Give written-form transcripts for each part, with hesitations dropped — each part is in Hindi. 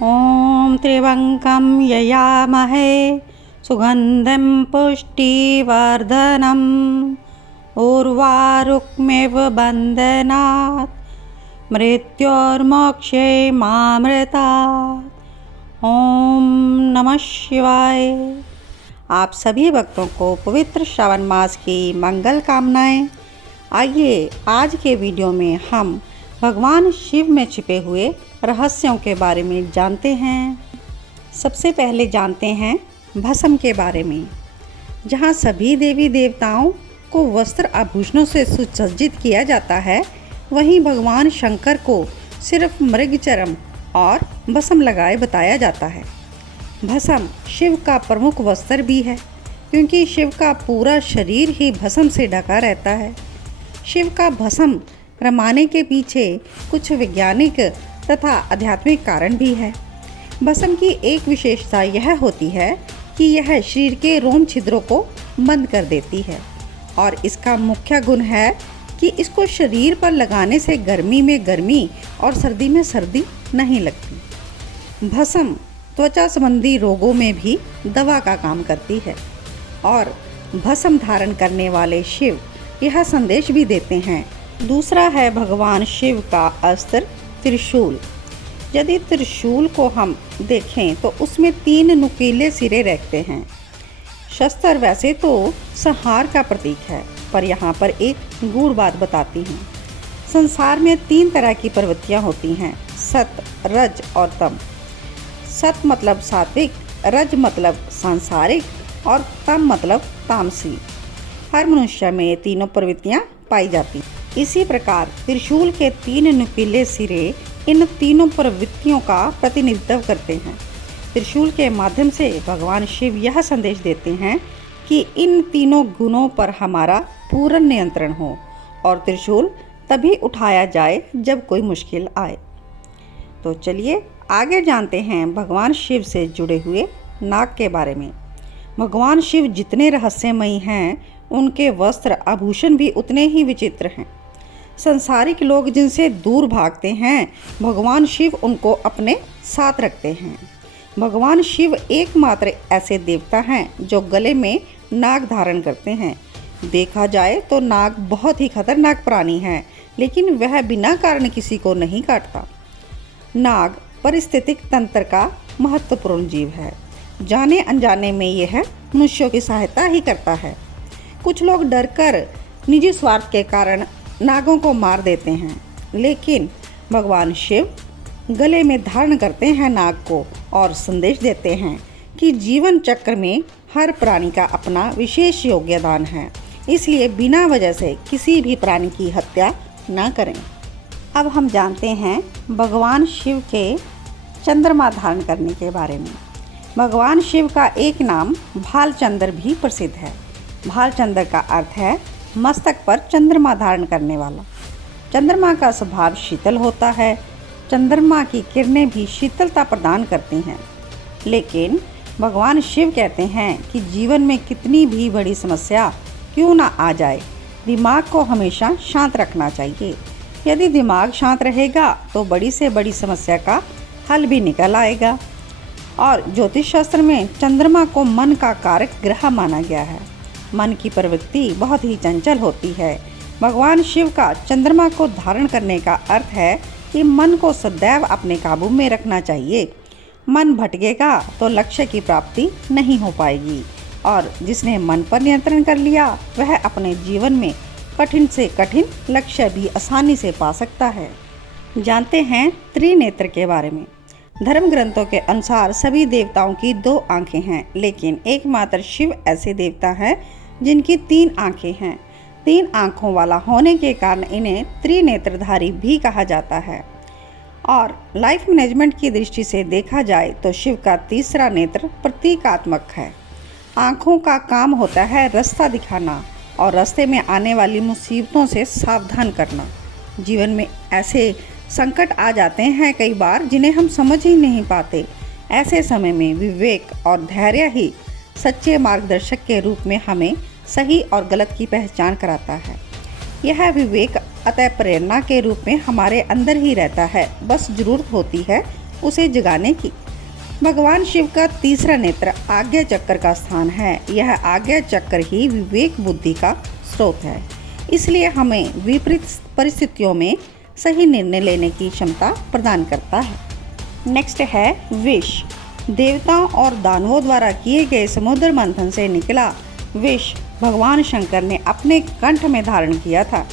ॐ त्र्यम्बकं यजामहे सुगन्धिं पुष्टिवर्धनम् उर्वारुकमिव बन्धनात् मृत्योर्मोक्षे मामृतात्। ओम नमः शिवाय। आप सभी भक्तों को पवित्र श्रावण मास की मंगल कामनाएं। आइए आज के वीडियो में हम भगवान शिव में छिपे हुए रहस्यों के बारे में जानते हैं। सबसे पहले जानते हैं भस्म के बारे में। जहाँ सभी देवी देवताओं को वस्त्र आभूषणों से सुसज्जित किया जाता है, वहीं भगवान शंकर को सिर्फ मृगचर्म और भस्म लगाए बताया जाता है। भस्म शिव का प्रमुख वस्त्र भी है, क्योंकि शिव का पूरा शरीर ही भस्म से ढका रहता है। शिव का भस्म रमाने के पीछे कुछ वैज्ञानिक तथा आध्यात्मिक कारण भी है। भस्म की एक विशेषता यह होती है कि यह शरीर के रोम छिद्रों को बंद कर देती है, और इसका मुख्य गुण है कि इसको शरीर पर लगाने से गर्मी में गर्मी और सर्दी में सर्दी नहीं लगती। भस्म त्वचा संबंधी रोगों में भी दवा का काम करती है, और भस्म धारण करने वाले शिव यह संदेश भी देते हैं। दूसरा है भगवान शिव का अस्त्र त्रिशूल। यदि त्रिशूल को हम देखें तो उसमें 3 नुकीले सिरे रहते हैं। शस्त्र वैसे तो संहार का प्रतीक है, पर यहाँ पर एक गूढ़ बात बताती हूँ। संसार में 3 तरह की प्रवृत्तियाँ होती हैं, सत, रज और तम। सत मतलब सात्विक, रज मतलब सांसारिक और तम मतलब तामसी। हर मनुष्य में ये तीनों प्रवृत्तियाँ पाई जाती। इसी प्रकार त्रिशूल के 3 नुकीले सिरे इन तीनों प्रवृत्तियों का प्रतिनिधित्व करते हैं। त्रिशूल के माध्यम से भगवान शिव यह संदेश देते हैं कि इन तीनों गुणों पर हमारा पूर्ण नियंत्रण हो, और त्रिशूल तभी उठाया जाए जब कोई मुश्किल आए। तो चलिए आगे जानते हैं भगवान शिव से जुड़े हुए नाग के बारे में। भगवान शिव जितने रहस्यमयी हैं, उनके वस्त्र आभूषण भी उतने ही विचित्र हैं। संसारिक लोग जिनसे दूर भागते हैं, भगवान शिव उनको अपने साथ रखते हैं। भगवान शिव एकमात्र ऐसे देवता हैं जो गले में नाग धारण करते हैं। देखा जाए तो नाग बहुत ही खतरनाक प्राणी है, लेकिन वह बिना कारण किसी को नहीं काटता। नाग पारिस्थितिक तंत्र का महत्वपूर्ण जीव है। जाने अनजाने में यह मनुष्यों की सहायता ही करता है। कुछ लोग डरकर निजी स्वार्थ के कारण नागों को मार देते हैं, लेकिन भगवान शिव गले में धारण करते हैं नाग को, और संदेश देते हैं कि जीवन चक्र में हर प्राणी का अपना विशेष योगदान है, इसलिए बिना वजह से किसी भी प्राणी की हत्या न करें। अब हम जानते हैं भगवान शिव के चंद्रमा धारण करने के बारे में। भगवान शिव का एक नाम भालचंद्र भी प्रसिद्ध है। भालचंद्र का अर्थ है मस्तक पर चंद्रमा धारण करने वाला। चंद्रमा का स्वभाव शीतल होता है। चंद्रमा की किरणें भी शीतलता प्रदान करती हैं। लेकिन भगवान शिव कहते हैं कि जीवन में कितनी भी बड़ी समस्या क्यों ना आ जाए, दिमाग को हमेशा शांत रखना चाहिए। यदि दिमाग शांत रहेगा तो बड़ी से बड़ी समस्या का हल भी निकल आएगा। और ज्योतिष शास्त्र में चंद्रमा को मन का कारक ग्रह माना गया है। मन की प्रवृत्ति बहुत ही चंचल होती है। भगवान शिव का चंद्रमा को धारण करने का अर्थ है कि मन को सदैव अपने काबू में रखना चाहिए। मन भटकेगा तो लक्ष्य की प्राप्ति नहीं हो पाएगी, और जिसने मन पर नियंत्रण कर लिया वह अपने जीवन में कठिन से कठिन लक्ष्य भी आसानी से पा सकता है। जानते हैं त्रिनेत्र के बारे में। धर्म ग्रंथों के अनुसार सभी देवताओं की 2 आंखें हैं, लेकिन एकमात्र शिव ऐसे देवता हैं जिनकी 3 आंखें हैं। 3 आंखों वाला होने के कारण इन्हें त्रिनेत्रधारी भी कहा जाता है। और लाइफ मैनेजमेंट की दृष्टि से देखा जाए तो शिव का तीसरा नेत्र प्रतीकात्मक है। आंखों का काम होता है रास्ता दिखाना और रास्ते में आने वाली मुसीबतों से सावधान करना। जीवन में ऐसे संकट आ जाते हैं कई बार जिन्हें हम समझ ही नहीं पाते। ऐसे समय में विवेक और धैर्य ही सच्चे मार्गदर्शक के रूप में हमें सही और गलत की पहचान कराता है। यह विवेक अतः प्रेरणा के रूप में हमारे अंदर ही रहता है, बस जरूरत होती है उसे जगाने की। भगवान शिव का तीसरा नेत्र आज्ञा चक्र का स्थान है। यह आज्ञा चक्र ही विवेक बुद्धि का स्रोत है, इसलिए हमें विपरीत परिस्थितियों में सही निर्णय लेने की क्षमता प्रदान करता है। नेक्स्ट है विष। देवताओं और दानवों द्वारा किए गए समुद्र मंथन से निकला विष भगवान शंकर ने अपने कंठ में धारण किया था।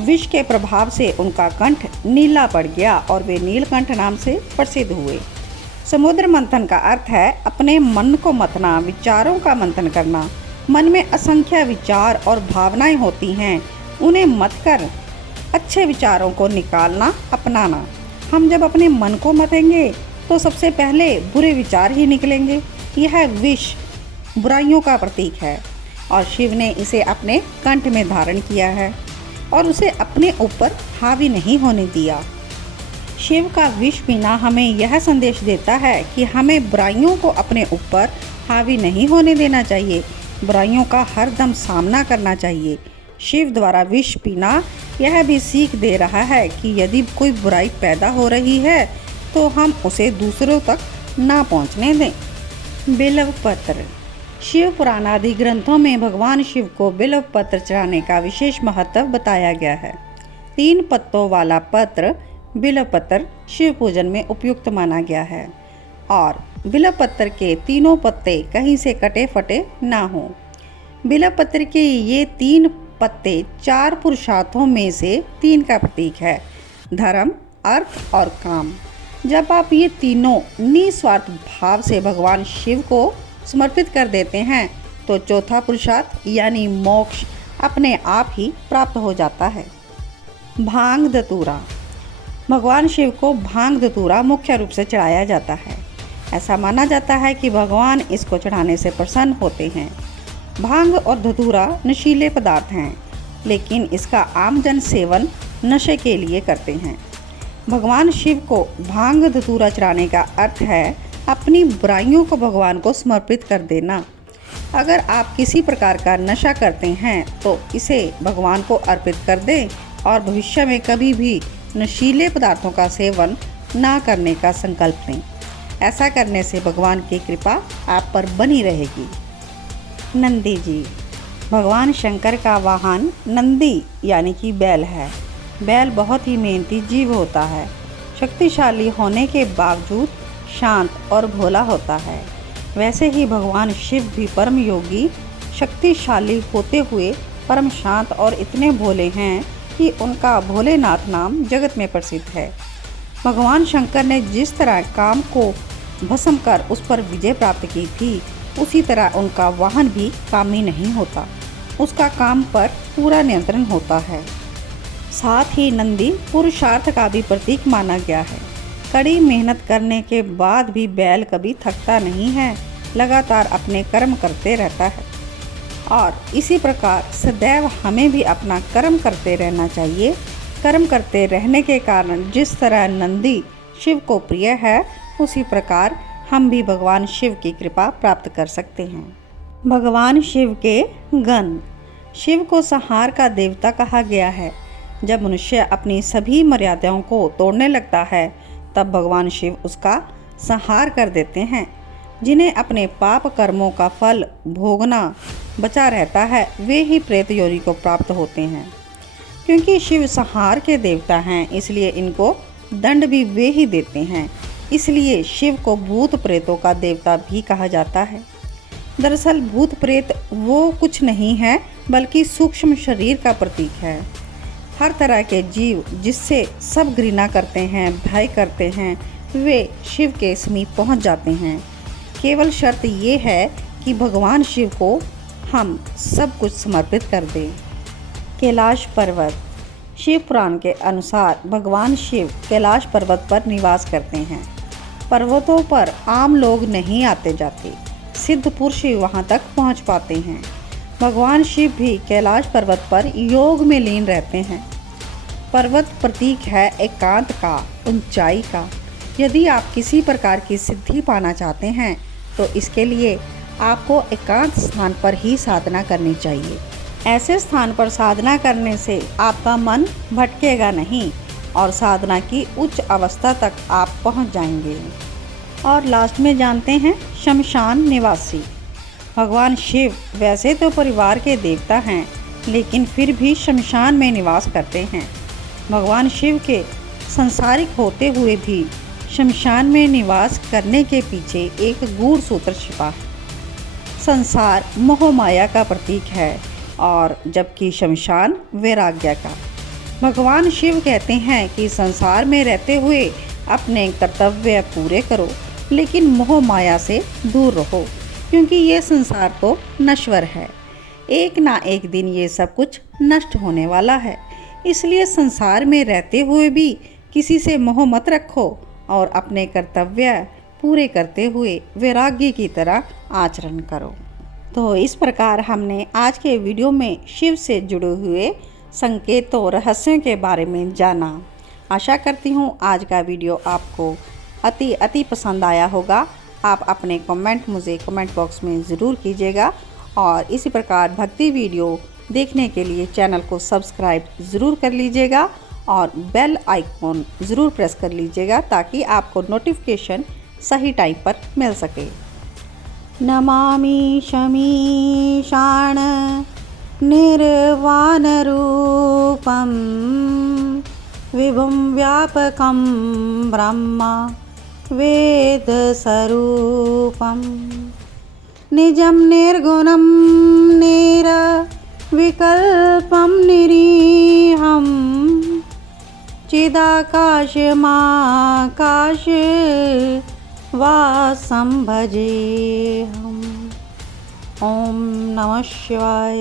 विष के प्रभाव से उनका कंठ नीला पड़ गया और वे नीलकंठ नाम से प्रसिद्ध हुए। समुद्र मंथन का अर्थ है अपने मन को मथना, विचारों का मंथन करना। मन में असंख्य विचार और भावनाएं होती हैं, उन्हें मत कर अच्छे विचारों को निकालना, अपनाना। हम जब अपने मन को मथेंगे तो सबसे पहले बुरे विचार ही निकलेंगे। यह विष बुराइयों का प्रतीक है और शिव ने इसे अपने कंठ में धारण किया है और उसे अपने ऊपर हावी नहीं होने दिया। शिव का विष पीना हमें यह संदेश देता है कि हमें बुराइयों को अपने ऊपर हावी नहीं होने देना चाहिए, बुराइयों का हरदम सामना करना चाहिए। शिव द्वारा विष पीना यह भी सीख दे रहा है कि यदि कोई बुराई पैदा हो रही है तो हम उसे दूसरों तक ना पहुंचने दें। बिल्व पत्र। शिव पुराण आदि ग्रंथों में भगवान शिव को बिल्व पत्र चढ़ाने का विशेष महत्व बताया गया है। 3 पत्तों वाला पत्र बिल्व पत्र शिव पूजन में उपयुक्त माना गया है और बिल्व पत्र के तीनों पत्ते कहीं से कटे फटे ना हों। बिल्व पत्र के ये 3 पत्ते 4 पुरुषार्थों में से 3 का प्रतीक है, धर्म, अर्थ और काम। जब आप ये तीनों निस्वार्थ भाव से भगवान शिव को समर्पित कर देते हैं तो चौथा पुरुषार्थ यानी मोक्ष अपने आप ही प्राप्त हो जाता है। भांग धतूरा। भगवान शिव को भांग धतूरा मुख्य रूप से चढ़ाया जाता है। ऐसा माना जाता है कि भगवान इसको चढ़ाने से प्रसन्न होते हैं। भांग और धतूरा नशीले पदार्थ हैं, लेकिन इसका आमजन सेवन नशे के लिए करते हैं। भगवान शिव को भांग धतूरा चढ़ाने का अर्थ है अपनी बुराइयों को भगवान को समर्पित कर देना। अगर आप किसी प्रकार का नशा करते हैं तो इसे भगवान को अर्पित कर दें और भविष्य में कभी भी नशीले पदार्थों का सेवन ना करने का संकल्प लें। ऐसा करने से भगवान की कृपा आप पर बनी रहेगी। नंदी जी। भगवान शंकर का वाहन नंदी यानी कि बैल है। बैल बहुत ही मेहनती जीव होता है। शक्तिशाली होने के बावजूद शांत और भोला होता है। वैसे ही भगवान शिव भी परम योगी, शक्तिशाली होते हुए परम शांत और इतने भोले हैं कि उनका भोलेनाथ नाम जगत में प्रसिद्ध है। भगवान शंकर ने जिस तरह काम को भस्म कर उस पर विजय प्राप्त की थी, उसी तरह उनका वाहन भी कामी नहीं होता, उसका काम पर पूरा नियंत्रण होता है। साथ ही नंदी पुरुषार्थ का भी प्रतीक माना गया है। कड़ी मेहनत करने के बाद भी बैल कभी थकता नहीं है, लगातार अपने कर्म करते रहता है और इसी प्रकार सदैव हमें भी अपना कर्म करते रहना चाहिए। कर्म करते रहने के कारण जिस तरह नंदी शिव को प्रिय है, उसी प्रकार हम भी भगवान शिव की कृपा प्राप्त कर सकते हैं। भगवान शिव के गण। शिव को संहार का देवता कहा गया है। जब मनुष्य अपनी सभी मर्यादाओं को तोड़ने लगता है तब भगवान शिव उसका संहार कर देते हैं। जिन्हें अपने पाप कर्मों का फल भोगना बचा रहता है, वे ही प्रेत योनि को प्राप्त होते हैं। क्योंकि शिव संहार के देवता हैं, इसलिए इनको दंड भी वे ही देते हैं। इसलिए शिव को भूत प्रेतों का देवता भी कहा जाता है। दरअसल भूत प्रेत वो कुछ नहीं है, बल्कि सूक्ष्म शरीर का प्रतीक है। हर तरह के जीव जिससे सब घृणा करते हैं, भय करते हैं, वे शिव के समीप पहुंच जाते हैं। केवल शर्त ये है कि भगवान शिव को हम सब कुछ समर्पित कर दें। कैलाश पर्वत। शिव पुराण के अनुसार भगवान शिव कैलाश पर्वत पर निवास करते हैं। पर्वतों पर आम लोग नहीं आते जाते, सिद्ध पुरुष ही वहाँ तक पहुँच पाते हैं। भगवान शिव भी कैलाश पर्वत पर योग में लीन रहते हैं। पर्वत प्रतीक है एकांत का, ऊंचाई का। यदि आप किसी प्रकार की सिद्धि पाना चाहते हैं तो इसके लिए आपको एकांत स्थान पर ही साधना करनी चाहिए। ऐसे स्थान पर साधना करने से आपका मन भटकेगा नहीं और साधना की उच्च अवस्था तक आप पहुंच जाएंगे। और लास्ट में जानते हैं शमशान निवासी। भगवान शिव वैसे तो परिवार के देवता हैं, लेकिन फिर भी शमशान में निवास करते हैं। भगवान शिव के संसारिक होते हुए भी शमशान में निवास करने के पीछे एक गूढ़ सूत्र छिपा है। संसार मोह माया का प्रतीक है और जबकि शमशान वैराग्य का। भगवान शिव कहते हैं कि संसार में रहते हुए अपने कर्तव्य पूरे करो, लेकिन मोह माया से दूर रहो, क्योंकि ये संसार तो नश्वर है। एक ना एक दिन ये सब कुछ नष्ट होने वाला है। इसलिए संसार में रहते हुए भी किसी से मोह मत रखो और अपने कर्तव्य पूरे करते हुए वैराग्य की तरह आचरण करो। तो इस प्रकार हमने आज के वीडियो में शिव से जुड़े हुए संकेतों रहस्यों के बारे में जाना। आशा करती हूँ आज का वीडियो आपको अति पसंद आया होगा। आप अपने कमेंट मुझे कमेंट बॉक्स में ज़रूर कीजिएगा और इसी प्रकार भक्ति वीडियो देखने के लिए चैनल को सब्सक्राइब ज़रूर कर लीजिएगा और बेल आइकॉन ज़रूर प्रेस कर लीजिएगा ताकि आपको नोटिफिकेशन सही टाइम पर मिल सके। नमामि शमीशान निर्वाण रूपम विभुं व्यापकं ब्रह्म वेद स्वरूपम निजं निर्गुणं निर्विकल्पं निरीहं चिदाकाशमाकाशवासं भजेऽहम्। ओम नमः शिवाय।